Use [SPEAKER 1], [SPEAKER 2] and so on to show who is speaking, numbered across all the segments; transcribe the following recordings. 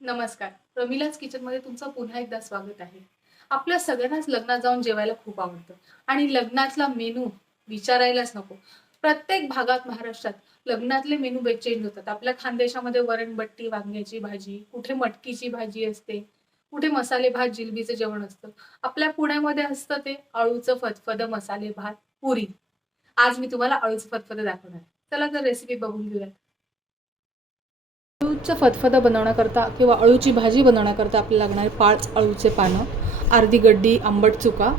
[SPEAKER 1] नमस्कार. प्रमिलाच किचनमध्ये तुमचं पुन्हा एकदा स्वागत आहे. आपल्या सगळ्यांनाच लग्नात जाऊन जेवायला खूप आवडतं. आणि लग्नातला मेनू विचारायलाच नको. प्रत्येक भागात महाराष्ट्रात लग्नातले मेनू बे चेंज होतात. आपल्या खानदेशामध्ये वरणबट्टी वांग्याची भाजी कुठे मटकीची भाजी असते कुठे मसाले भात जिलबीचं जेवण असतं. आपल्या पुण्यामध्ये असतं ते अळूचं फतफद मसाले भात पुरी. आज मी तुम्हाला अळूचं फतफद दाखवणार चला तर रेसिपी बघून घेऊयात. अळूचं फतफदं बनवण्याकरता किंवा अळूची भाजी बनवण्याकरता आपल्याला लागणारे पाच अळूचे पानं अर्धी गड्डी आंबट चुका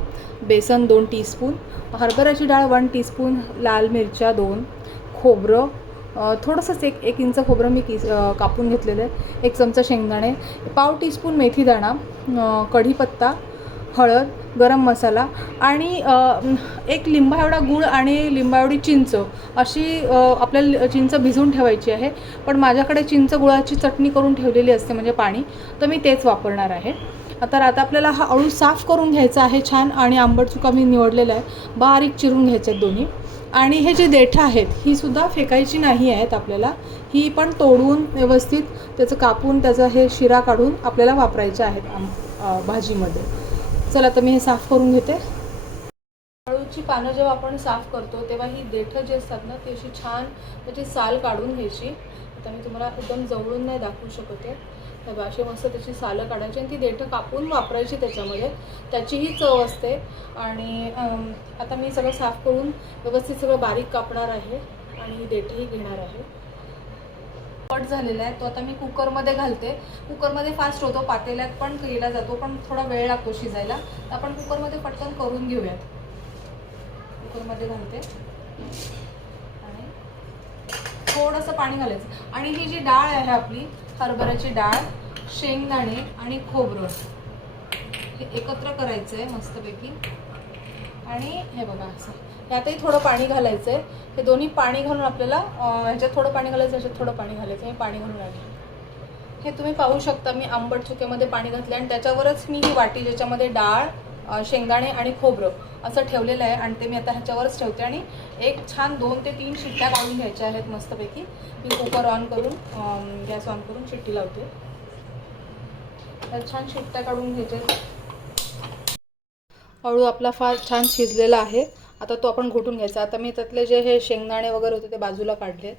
[SPEAKER 1] बेसन दोन टीस्पून हरभऱ्याची डाळ वन टीस्पून लाल मिरच्या दोन खोबरं थोडंसंच एक एक इंच खोबरं मी किस कापून घेतलेलं आहे एक चमचा शेंगदाणे पाव टीस्पून मेथीदाणा कढीपत्ता हळद गरम मसाला आणि एक लिंबा एवढा गूळ आणि लिंबा एवढी चिंच अशी आपल्याला चिंच भिजवून ठेवायची आहे. पण माझ्याकडे चिंच गुळाची चटणी करून ठेवलेली असते म्हणजे पाणी तर मी तेच वापरणार आहे. तर आता आपल्याला हा अळू साफ करून घ्यायचा आहे छान आणि आंबट चुका मी निवडलेला आहे. बारीक चिरून घ्यायचे आहेत दोन्ही. आणि हे जे देठं आहेत ही सुद्धा फेकायची नाही आहेत आपल्याला. ही पण तोडून व्यवस्थित त्याचं कापून त्याचा हे शिरा काढून आपल्याला वापरायचे आहेत आम भाजीमध्ये. चला तर मी हे साफ करून घेते. अळूची पानं जेव्हा आपण साफ करतो तेव्हा ही देठं जी असतात ना ती अशी छान त्याची साल काढून घ्यायची. आता मी तुम्हाला एकदम जवळून नाही दाखवू शकत आहे. तेव्हा मस्त त्याची सालं काढायची आणि ती देठं कापून वापरायची त्याच्यामध्ये. त्याचीही चव असते. आणि आता मी सगळं साफ करून व्यवस्थित सगळं बारीक कापणार आहे आणि देठंही घेणार आहे. कट झालेला आहे. तो आता मी कुकरमध्ये घालते. कुकरमध्ये फास्ट होतो पातेल्यात पण केला जातो पण थोडा वेळ लागतो शिजायला. तर आपण कुकरमध्ये पटकन करून घेऊयात. कुकरमध्ये घालते. आणि थोडंसं पाणी घालायचं. आणि ही जी डाळ आहे आपली हरभऱ्याची डाळ शेंगदाणे आणि खोबरं हे एकत्र करायचं आहे मस्तपैकी. आणि हे बघा असं. यातही थोडं पाणी घालायचं आहे हे दोन्ही पाणी घालून आपल्याला ह्याच्यात थोडं पाणी घालायचं ह्याच्यात थोडं पाणी घालायचं. हे पाणी घालून राहिले. हे तुम्ही पाहू शकता मी आंबट चुक्यामध्ये पाणी घातलं आणि त्याच्यावरच मी ही वाटी ज्याच्यामध्ये डाळ शेंगदाणे आणि खोबरं असं ठेवलेलं आहे आणि ते मी आता ह्याच्यावरच ठेवते आणि एक छान दोन ते तीन शिट्ट्या काढून घ्यायच्या आहेत मस्तपैकी. मी कुकर ऑन करून गॅस ऑन करून शिट्टी लावते. तर छान शिट्ट्या काढून घ्यायच्या अळू आपला फार छान शिजलेला आहे. आता तो आपण घोटून घ्यायचा. आता मी त्यातले जे हे शेंगदाणे वगैरे होते ते बाजूला काढले.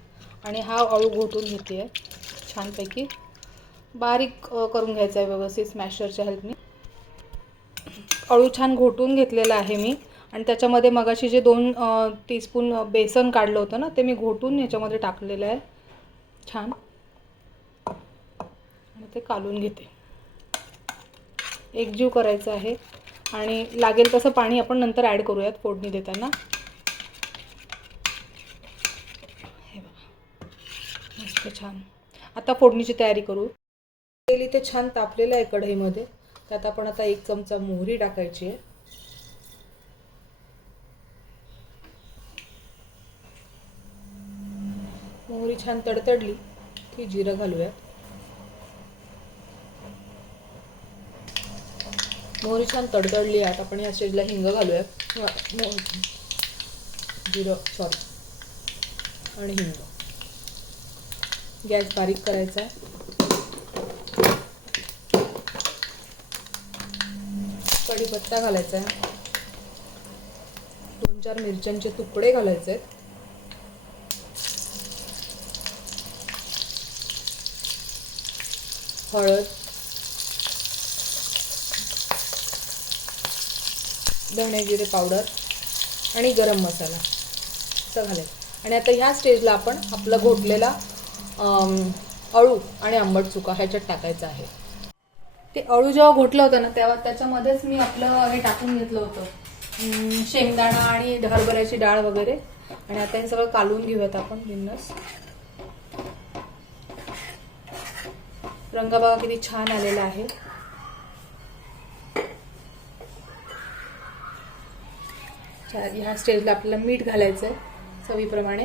[SPEAKER 1] आणि हा अळू घोटून घेते आहे छानपैकी बारीक करून घ्यायचा आहे व्यवस्थित स्मॅशरच्या हेल्पनी. अळू छान घोटून घेतलेला आहे मी. आणि त्याच्यामध्ये मगाशी जे दोन टीस्पून बेसन काढलं होतं ना ते मी घोटून ह्याच्यामध्ये टाकलेलं आहे. छान. आणि ते कालून घेते. एकजीव करायचं आहे. आणि लागेल तसं पाणी आपण नंतर ॲड करूयात फोडणी देताना. हे बघा. मस्त छान. आता फोडणीची तयारी करू. तेल इथे छान तापलेलं आहे कढईमध्ये. त्यात आपण आता एक चमचा मोहरी टाकायची आहे. मोहरी छान तडतडली की जिरं घालूयात. मोहरी छान तडतडली आहे. आपण या स्टेजला हिंग घालूया. जिरं सॉरी आणि हिंग. गॅस बारीक करायचा आहे. कढीपत्ता घालायचा आहे. दोन चार मिरच्यांचे तुकडे घालायचे आहेत. हळद. धणे जिरे पावडर आणि गरम मसाला. असं घालायचं आणि आता ह्या स्टेजला आपण आपलं घोटलेला अळू आणि आंबट चुका ह्याच्यात टाकायचं आहे. ते अळू जेव्हा घोटलं होतं ना तेव्हा त्याच्यामध्येच मी आपलं हे टाकून घेतलं होतं. शेंगदाणा आणि हरभऱ्याची डाळ वगैरे. आणि आता हे सगळं कालवून घेऊयात आपण बिन्नस रंगाबागा किती छान आलेला आहे. अच्छा, ह्या स्टेजला आपल्याला मीठ घालायचं आहे चवीप्रमाणे.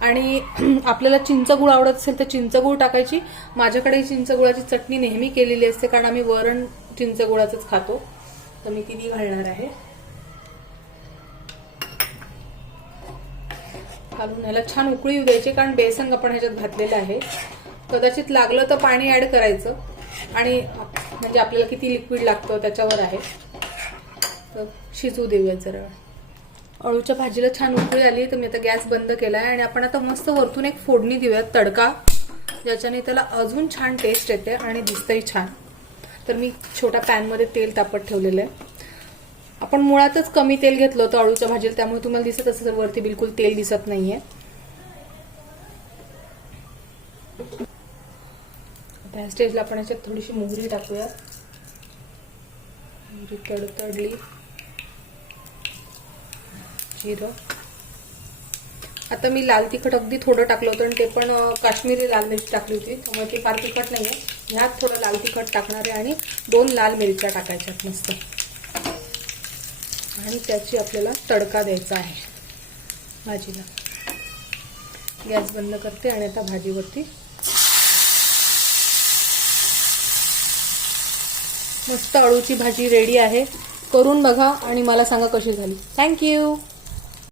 [SPEAKER 1] आणि आपल्याला चिंचगूळ आवडत असेल तर चिंचगूळ टाकायची. माझ्याकडे चिंचगुळाची चटणी नेहमी केलेली असते कारण आम्ही वरण चिंचगुळाचंच खातो. तर मी ती घालणार आहे. घालून ह्याला छान उकळी येऊ द्यायची कारण बेसन आपण ह्याच्यात घातलेलं आहे. कदाचित लागलं तर पाणी ऍड करायचं. आणि म्हणजे आपल्याला किती लिक्विड लागतं त्याच्यावर आहे. तर शिजू देऊयात जरा. अळूच्या भाजीला छान उकळी आली तर मी आता गॅस बंद केला आहे आणि आपण आता मस्त वरतून एक फोडणी देऊयात तडका ज्याच्याने त्याला अजून छान टेस्ट येते आणि दिसतंही छान. तर मी छोट्या पॅनमध्ये तेल तापत ठेवलेलं आहे. आपण मुळातच कमी तेल घेतलं होतं अळूच्या भाजीला त्यामुळे तुम्हाला दिसत असेल तर वरती बिलकुल तेल दिसत नाहीये. त्या स्टेजला आपण याच्यात थोडीशी मोहरी टाकूया मोहरी तडतडली. जिरं. आता मी लाल तिखट अगदी थोडं टाकलं होतं आणि ते पण काश्मीरी लाल मिरची टाकली होती. त्यामुळे ती फार तिखट नाही आहे ह्यात थोडं लाल तिखट टाकणार आहे आणि दोन लाल मिरच्या टाकायच्यात मस्त. आणि त्याची आपल्याला तडका द्यायचा आहे. भाजीला. गॅस बंद करते आणि आता भाजीवरती मस्त अळूची भाजी रेडी आहे. करून बघा आणि मला सांगा कशी झाली. थँक्यू